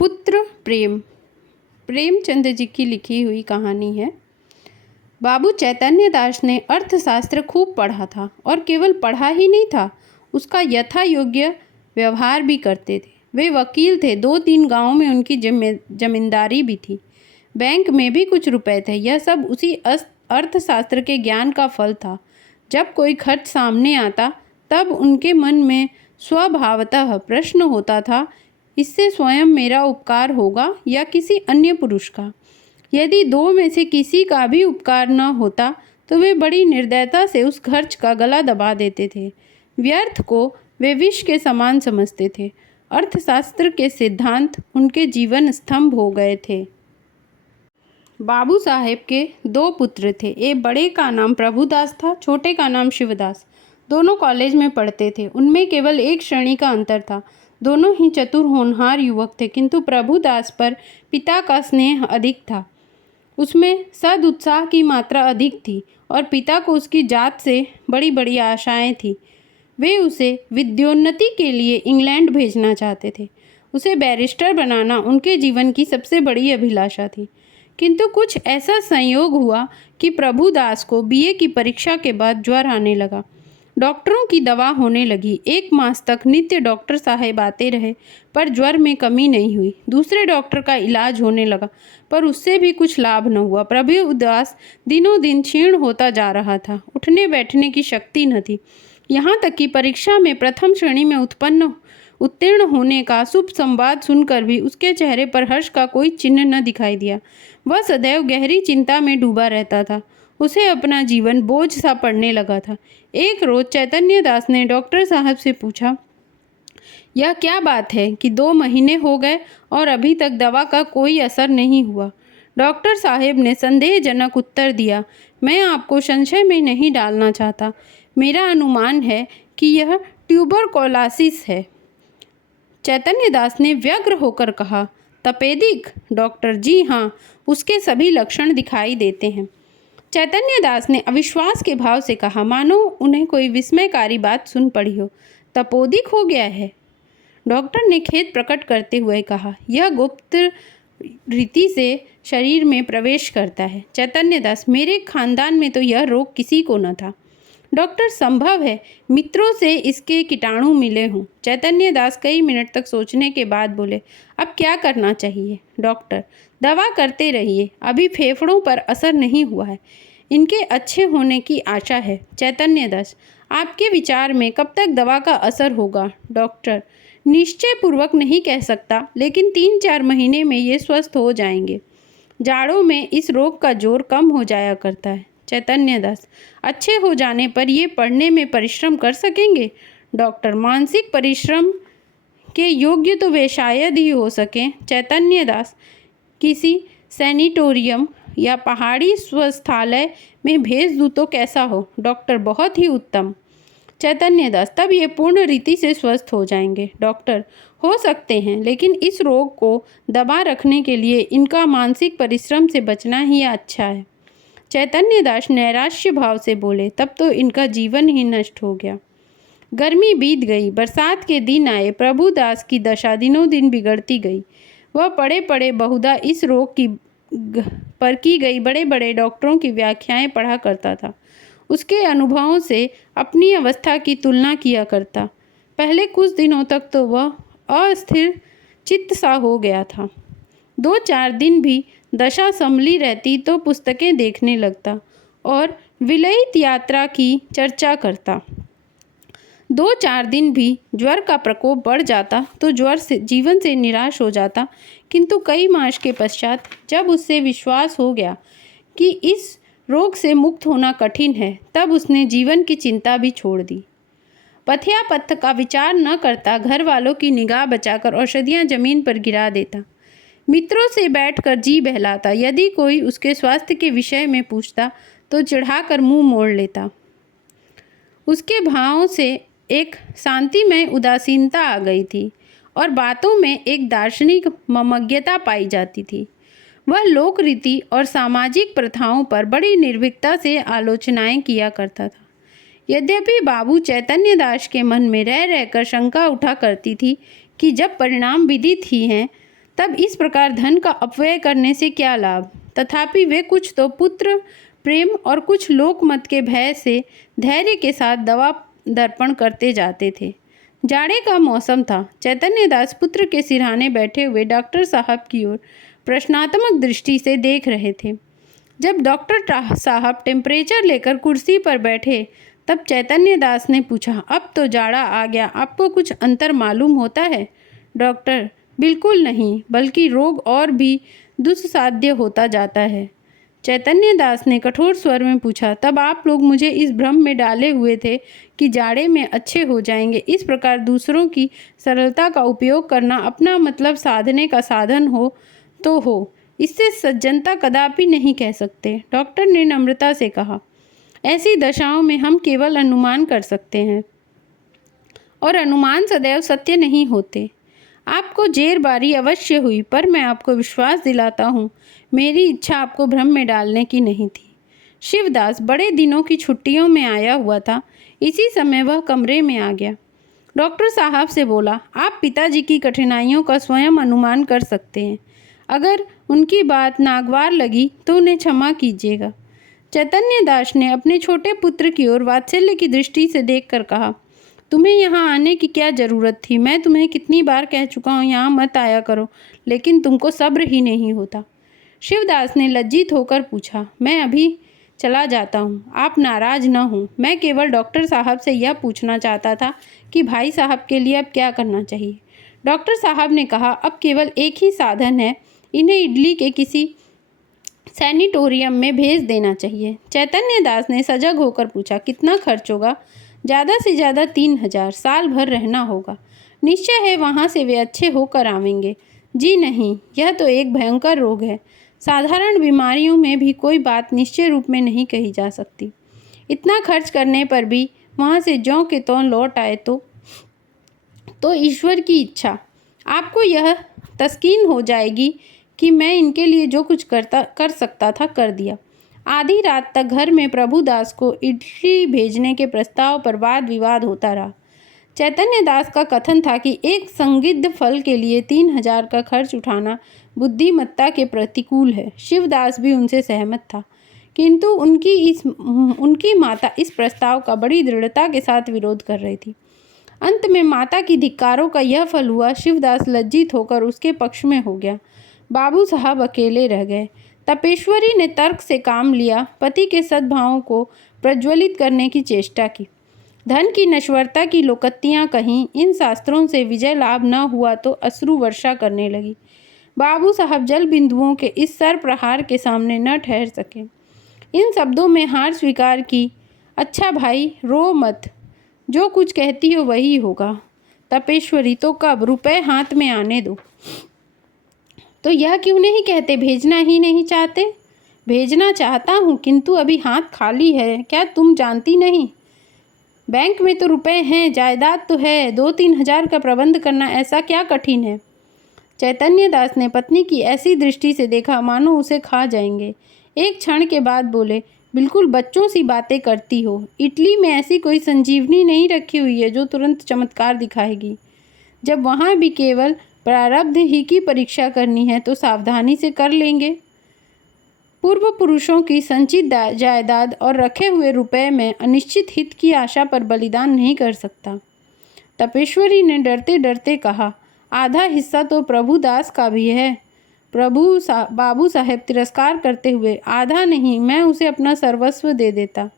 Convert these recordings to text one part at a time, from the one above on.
पुत्र प्रेम। प्रेमचंद जी की लिखी हुई कहानी है। बाबू चैतन्य दास ने अर्थशास्त्र खूब पढ़ा था और केवल पढ़ा ही नहीं था, उसका यथा योग्य व्यवहार भी करते थे। वे वकील थे, 2-3 गांवों में उनकी जमींदारी भी थी, बैंक में भी कुछ रुपए थे। यह सब उसी अर्थशास्त्र के ज्ञान का फल था। जब कोई खर्च सामने आता तब उनके मन में स्वभावतः प्रश्न होता था, इससे स्वयं मेरा उपकार होगा या किसी अन्य पुरुष का। यदि दो में से किसी का भी उपकार न होता तो वे बड़ी निर्दयता से उस खर्च का गला दबा देते थे। व्यर्थ को वे विष के समान समझते थे। अर्थशास्त्र के सिद्धांत उनके जीवन स्तंभ हो गए थे। बाबू साहेब के 2 पुत्र थे। एक बड़े का नाम प्रभुदास था, छोटे का नाम शिवदास। दोनों कॉलेज में पढ़ते थे। उनमें केवल एक श्रेणी का अंतर था। दोनों ही चतुर होनहार युवक थे, किंतु प्रभुदास पर पिता का स्नेह अधिक था। उसमें सदुत्साह की मात्रा अधिक थी और पिता को उसकी जात से बड़ी बड़ी आशाएं थी। वे उसे विद्योन्नति के लिए इंग्लैंड भेजना चाहते थे। उसे बैरिस्टर बनाना उनके जीवन की सबसे बड़ी अभिलाषा थी। किंतु कुछ ऐसा संयोग हुआ कि प्रभुदास को बीए की परीक्षा के बाद ज्वर आने लगा। डॉक्टरों की दवा होने लगी। 1 मास तक नित्य डॉक्टर साहब आते रहे, पर ज्वर में कमी नहीं हुई। दूसरे डॉक्टर का इलाज होने लगा, पर उससे भी कुछ लाभ न हुआ। प्रभुदास दिनों दिन क्षीण होता जा रहा था। उठने बैठने की शक्ति न थी। यहाँ तक कि परीक्षा में प्रथम श्रेणी में उत्तीर्ण होने का शुभ संवाद सुनकर भी उसके चेहरे पर हर्ष का कोई चिन्ह न दिखाई दिया। वह सदैव गहरी चिंता में डूबा रहता था। उसे अपना जीवन बोझ सा पड़ने लगा था। एक रोज चैतन्य दास ने डॉक्टर साहब से पूछा, यह क्या बात है कि 2 महीने हो गए और अभी तक दवा का कोई असर नहीं हुआ। डॉक्टर साहब ने संदेहजनक उत्तर दिया, मैं आपको संशय में नहीं डालना चाहता। मेरा अनुमान है कि यह ट्यूबरकुलोसिस है। चैतन्य दास ने व्यग्र होकर कहा, तपेदिक? डॉक्टर, जी हाँ, उसके सभी लक्षण दिखाई देते हैं। चैतन्य दास ने अविश्वास के भाव से कहा, मानो उन्हें कोई विस्मयकारी बात सुन पड़ी हो। तपोदिक हो गया है? डॉक्टर ने खेद प्रकट करते हुए कहा, यह गुप्त रीति से शरीर में प्रवेश करता है। चैतन्य दास, मेरे खानदान में तो यह रोग किसी को न था। डॉक्टर, संभव है मित्रों से इसके कीटाणु मिले हों। चैतन्य दास कई मिनट तक सोचने के बाद बोले, अब क्या करना चाहिए? डॉक्टर, दवा करते रहिए, अभी फेफड़ों पर असर नहीं हुआ है, इनके अच्छे होने की आशा है। चैतन्य दास, आपके विचार में कब तक दवा का असर होगा? डॉक्टर, निश्चय पूर्वक नहीं कह सकता, लेकिन 3-4 महीने में ये स्वस्थ हो जाएंगे। जाड़ों में इस रोग का जोर कम हो जाया करता है। चैतन्य दास, अच्छे हो जाने पर ये पढ़ने में परिश्रम कर सकेंगे? डॉक्टर, मानसिक परिश्रम के योग्य तो वे शायद ही हो सकें। चैतन्य दास, किसी सैनिटोरियम या पहाड़ी स्वस्थालय में भेज दूँ तो कैसा हो? डॉक्टर, बहुत ही उत्तम। चैतन्य दास, तब ये पूर्ण रीति से स्वस्थ हो जाएंगे। डॉक्टर, हो सकते हैं, लेकिन इस रोग को दबा रखने के लिए इनका मानसिक परिश्रम से बचना ही अच्छा है। चैतन्य दास नैराश्य भाव से बोले, तब तो इनका जीवन ही नष्ट हो गया। गर्मी बीत गई, बरसात के दिन आए। प्रभुदास की दशा दिनों दिन बिगड़ती गई। वह पड़े पड़े बहुधा इस रोग पर की गई बड़े बड़े डॉक्टरों की व्याख्याएं पढ़ा करता था। उसके अनुभवों से अपनी अवस्था की तुलना किया करता। पहले कुछ दिनों तक तो वह अस्थिर चित्त सा हो गया था। 2-4 दिन भी दशा संभली रहती तो पुस्तकें देखने लगता और विलयित यात्रा की चर्चा करता। 2-4 दिन भी ज्वर का प्रकोप बढ़ जाता तो ज्वर से जीवन से निराश हो जाता, किंतु कई मास के पश्चात जब उससे विश्वास हो गया कि इस रोग से मुक्त होना कठिन है, तब उसने जीवन की चिंता भी छोड़ दी। पथ्यापथ्य का विचार न करता, घर वालों की निगाह बचाकर औषधियाँ जमीन पर गिरा देता। मित्रों से बैठकर जी बहलाता। यदि कोई उसके स्वास्थ्य के विषय में पूछता तो चिढ़ाकर मुंह मोड़ लेता। उसके भावों से एक शांतिमय उदासीनता आ गई थी और बातों में एक दार्शनिक ममज्ञता पाई जाती थी। वह लोक रीति और सामाजिक प्रथाओं पर बड़ी निर्भीकता से आलोचनाएं किया करता था। यद्यपि बाबू चैतन्य दास के मन में रह रहकर शंका उठा करती थी कि जब परिणाम विदित ही हैं, तब इस प्रकार धन का अपव्यय करने से क्या लाभ। तथापि वे कुछ तो पुत्र प्रेम और कुछ लोकमत के भय से धैर्य के साथ दवा दर्पण करते जाते थे। जाड़े का मौसम था। चैतन्य दास पुत्र के सिरहाने बैठे हुए डॉक्टर साहब की ओर प्रश्नात्मक दृष्टि से देख रहे थे। जब डॉक्टर साहब टेम्परेचर लेकर कुर्सी पर बैठे तब चैतन्य दास ने पूछा, अब तो जाड़ा आ गया, आपको कुछ अंतर मालूम होता है? डॉक्टर, बिल्कुल नहीं, बल्कि रोग और भी दुस्साध्य होता जाता है। चैतन्य दास ने कठोर स्वर में पूछा, तब आप लोग मुझे इस भ्रम में डाले हुए थे कि जाड़े में अच्छे हो जाएंगे। इस प्रकार दूसरों की सरलता का उपयोग करना अपना मतलब साधने का साधन हो तो हो, इससे सज्जनता कदापि नहीं कह सकते। डॉक्टर ने नम्रता से कहा, ऐसी दशाओं में हम केवल अनुमान कर सकते हैं और अनुमान सदैव सत्य नहीं होते। आपको जेरबारी अवश्य हुई, पर मैं आपको विश्वास दिलाता हूँ, मेरी इच्छा आपको भ्रम में डालने की नहीं थी। शिवदास बड़े दिनों की छुट्टियों में आया हुआ था। इसी समय वह कमरे में आ गया। डॉक्टर साहब से बोला, आप पिताजी की कठिनाइयों का स्वयं अनुमान कर सकते हैं। अगर उनकी बात नागवार लगी तो उन्हें क्षमा कीजिएगा। चैतन्य दास ने अपने छोटे पुत्र की ओर वात्सल्य की दृष्टि से देखकर कहा, तुम्हें यहाँ आने की क्या ज़रूरत थी? मैं तुम्हें कितनी बार कह चुका हूँ यहाँ मत आया करो, लेकिन तुमको सब्र ही नहीं होता। शिवदास ने लज्जित होकर पूछा, मैं अभी चला जाता हूँ, आप नाराज न हों। मैं केवल डॉक्टर साहब से यह पूछना चाहता था कि भाई साहब के लिए अब क्या करना चाहिए। डॉक्टर साहब ने कहा, अब केवल एक ही साधन है, इन्हें इटली के किसी सैनिटोरियम में भेज देना चाहिए। चैतन्य दास ने सजग होकर पूछा, कितना खर्च होगा? ज़्यादा से ज़्यादा 3000, साल भर रहना होगा। निश्चय है वहाँ से वे अच्छे होकर आवेंगे? जी नहीं, यह तो एक भयंकर रोग है। साधारण बीमारियों में भी कोई बात निश्चय रूप में नहीं कही जा सकती। इतना खर्च करने पर भी वहाँ से ज्यों के त्यों लौट आए तो ईश्वर की इच्छा। आपको यह तस्कीन हो जाएगी कि मैं इनके लिए जो कुछ कर सकता था कर दिया। आधी रात तक घर में प्रभुदास को इटली भेजने के प्रस्ताव पर वाद विवाद होता रहा। चैतन्य दास का कथन था कि एक संदिग्ध फल के लिए 3000 का खर्च उठाना बुद्धिमत्ता के प्रतिकूल है। शिवदास भी उनसे सहमत था, किंतु उनकी माता इस प्रस्ताव का बड़ी दृढ़ता के साथ विरोध कर रही थी। अंत में माता की धिक्कारों का यह फल हुआ। शिवदास लज्जित होकर उसके पक्ष में हो गया। बाबू साहब अकेले रह गए। तपेश्वरी ने तर्क से काम लिया, पति के सद्भावों को प्रज्वलित करने की चेष्टा की। धन की नश्वरता की लोकोक्तियाँ कहीं, इन शास्त्रों से विजय लाभ न हुआ तो अश्रु वर्षा करने लगी। बाबू साहब जल बिंदुओं के इस सर प्रहार के सामने न ठहर सके। इन शब्दों में हार स्वीकार की, अच्छा भाई रो मत, जो कुछ कहती हो वही होगा। तपेश्वरी, तो कब? रुपए हाथ में आने दो। तो यह क्यों नहीं कहते भेजना ही नहीं चाहते? भेजना चाहता हूँ, किंतु अभी हाथ खाली है। क्या तुम जानती नहीं? बैंक में तो रुपए हैं, जायदाद तो है। 2-3 हजार का प्रबंध करना ऐसा क्या कठिन है? चैतन्य दास ने पत्नी की ऐसी दृष्टि से देखा मानो उसे खा जाएंगे। एक क्षण के बाद बोले, बिल्कुल बच्चों सी बातें करती हो। इटली में ऐसी कोई संजीवनी नहीं रखी हुई है जो तुरंत चमत्कार दिखाएगी। जब वहाँ भी केवल प्रारब्ध ही की परीक्षा करनी है तो सावधानी से कर लेंगे। पूर्व पुरुषों की संचित जायदाद और रखे हुए रुपए में अनिश्चित हित की आशा पर बलिदान नहीं कर सकता। तपेश्वरी ने डरते डरते कहा, आधा हिस्सा तो प्रभुदास का भी है। बाबू साहेब तिरस्कार करते हुए, आधा नहीं, मैं उसे अपना सर्वस्व दे देता।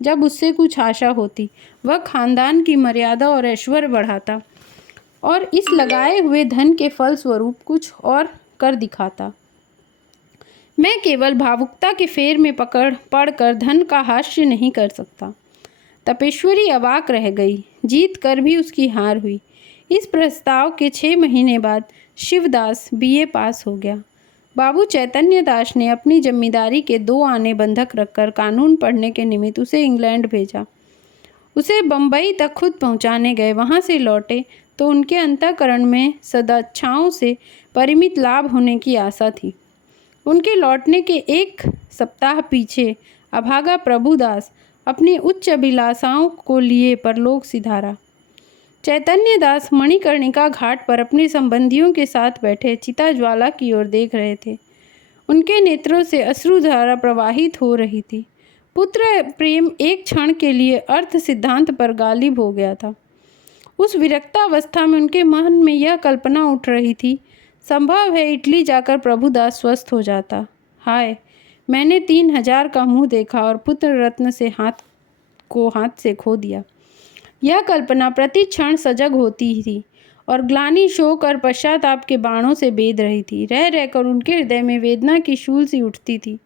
जब उससे कुछ आशा होती वह खानदान की मर्यादा और ऐश्वर्य बढ़ाता और इस लगाए हुए धन के फल स्वरूप कुछ और कर दिखाता। मैं केवल भावुकता के फेर में पड़कर धन का हास्य नहीं कर सकता। तपेश्वरी अवाक रह गई। जीत कर भी उसकी हार हुई। इस प्रस्ताव के 6 महीने बाद शिवदास BA पास हो गया। बाबू चैतन्य दास ने अपनी जमींदारी के 2 आने बंधक रखकर कानून पढ़ने के निमित्त उसे इंग्लैंड भेजा। उसे बम्बई तक खुद पहुंचाने गए। वहां से लौटे तो उनके अंतःकरण में सदाच्छाओं से परिमित लाभ होने की आशा थी। उनके लौटने के 1 सप्ताह पीछे अभागा प्रभुदास अपनी उच्च अभिलाषाओं को लिए परलोक सिधारा। चैतन्य दास मणिकर्णिका घाट पर अपने संबंधियों के साथ बैठे चिता ज्वाला की ओर देख रहे थे। उनके नेत्रों से अश्रुधारा प्रवाहित हो रही थी। पुत्र प्रेम एक क्षण के लिए अर्थ सिद्धांत पर गालिब हो गया था। उस विरक्तावस्था में उनके मन में यह कल्पना उठ रही थी, संभव है इटली जाकर प्रभुदास स्वस्थ हो जाता। हाय, मैंने 3000 का मुंह देखा और पुत्र रत्न से हाथ से खो दिया। यह कल्पना प्रति क्षण सजग होती थी और ग्लानि, शोक और पश्चाताप के बाणों से बेध रही थी। रह रहकर उनके हृदय में वेदना की शूल सी उठती थी।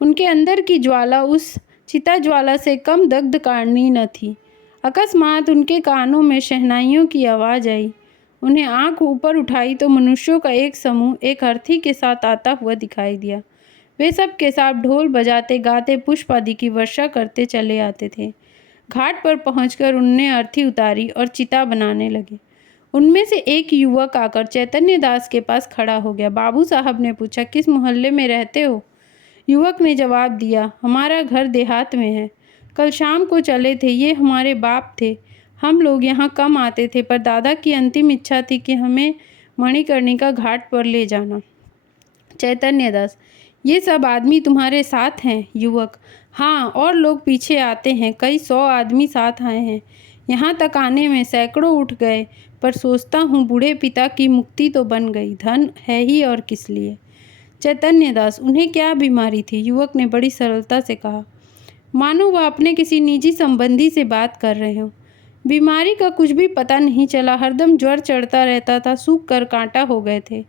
उनके अंदर की ज्वाला उस चिता ज्वाला से कम दग्ध कारणी न थी। अकस्मात उनके कानों में शहनाइयों की आवाज़ आई। उन्हें आंख ऊपर उठाई तो मनुष्यों का एक समूह एक अर्थी के साथ आता हुआ दिखाई दिया। वे सब के साथ ढोल बजाते गाते पुष्प आदि की वर्षा करते चले आते थे। घाट पर पहुंचकर उनने अर्थी उतारी और चिता बनाने लगे। उनमें से एक युवक आकर चैतन्य दास के पास खड़ा हो गया। बाबू साहब ने पूछा, किस मोहल्ले में रहते हो? युवक ने जवाब दिया, हमारा घर देहात में है। कल शाम को चले थे। ये हमारे बाप थे। हम लोग यहाँ कम आते थे, पर दादा की अंतिम इच्छा थी कि हमें मणिकर्णिका घाट पर ले जाना। चैतन्य दास, ये सब आदमी तुम्हारे साथ हैं? युवक, हाँ, और लोग पीछे आते हैं। कई 100 आदमी साथ आए हैं। यहाँ तक आने में सैकड़ों उठ गए, पर सोचता हूँ बूढ़े पिता की मुक्ति तो बन गई। धन है ही और किस लिए? चैतन्य दास, उन्हें क्या बीमारी थी? युवक ने बड़ी सरलता से कहा, मानो वह अपने किसी निजी संबंधी से बात कर रहे हो। बीमारी का कुछ भी पता नहीं चला। हरदम ज्वर चढ़ता रहता था। सूख कर कांटा हो गए थे।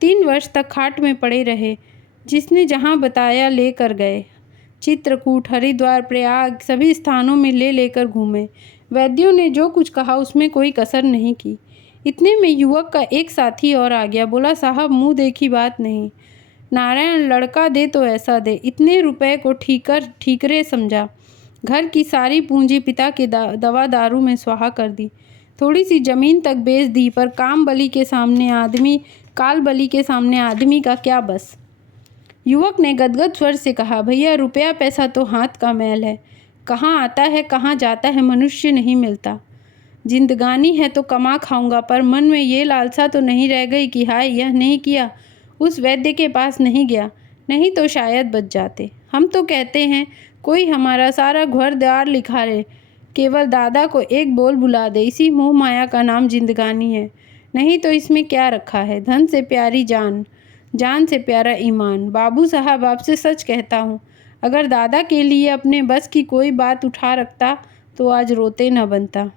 3 वर्ष तक खाट में पड़े रहे। जिसने जहाँ बताया लेकर गए। चित्रकूट, हरिद्वार, प्रयाग सभी स्थानों में लेकर घूमे। वैद्यों ने जो कुछ कहा उसमें कोई कसर नहीं की। इतने में युवक का एक साथी और आ गया। बोला, साहब, मुँह देखी बात नहीं। नारायण, लड़का दे तो ऐसा दे। इतने रुपए को ठीकरे समझा। घर की सारी पूंजी पिता के दवा दारू में स्वाहा कर दी। थोड़ी सी जमीन तक बेच दी, पर काल बलि के सामने आदमी का क्या बस। युवक ने गदगद स्वर से कहा, भैया, रुपया पैसा तो हाथ का मैल है। कहाँ आता है कहाँ जाता है, मनुष्य नहीं मिलता। जिंदगानी है तो कमा खाऊंगा, पर मन में ये लालसा तो नहीं रह गई कि हाय, यह नहीं किया, उस वैद्य के पास नहीं गया, नहीं तो शायद बच जाते। हम तो कहते हैं कोई हमारा सारा घर द्वार लिखा ले, केवल दादा को एक बोल बुला दे। इसी मोह माया का नाम जिंदगानी है। नहीं तो इसमें क्या रखा है? धन से प्यारी जान, जान से प्यारा ईमान। बाबू साहब, आपसे सच कहता हूँ, अगर दादा के लिए अपने बस की कोई बात उठा रखता तो आज रोते न बनता।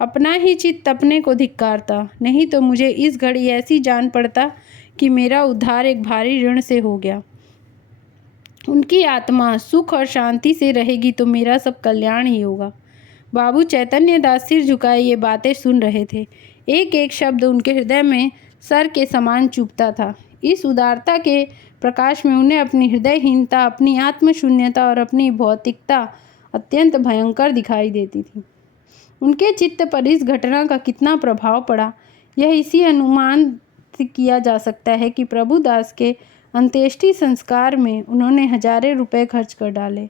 अपना ही चित्त अपने को धिक्कारता। नहीं तो मुझे इस घड़ी ऐसी जान पड़ता कि मेरा उद्धार एक भारी ऋण से हो गया। उनकी आत्मा सुख और शांति से रहेगी तो मेरा सब कल्याण ही होगा। बाबू चैतन्य दास सिर झुकाए ये बातें सुन रहे थे। एक एक शब्द उनके हृदय में सर के समान चुभता था। इस उदारता के प्रकाश में उन्हें अपनी हृदयहीनता, अपनी आत्मशून्यता और अपनी भौतिकता अत्यंत भयंकर दिखाई देती थी। उनके चित्त पर इस घटना का कितना प्रभाव पड़ा, यह इसी अनुमान से किया जा सकता है कि प्रभुदास के अंत्येष्टि संस्कार में उन्होंने हजारों रुपए खर्च कर डाले।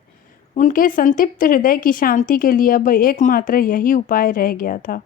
उनके संतप्त हृदय की शांति के लिए अब एकमात्र यही उपाय रह गया था।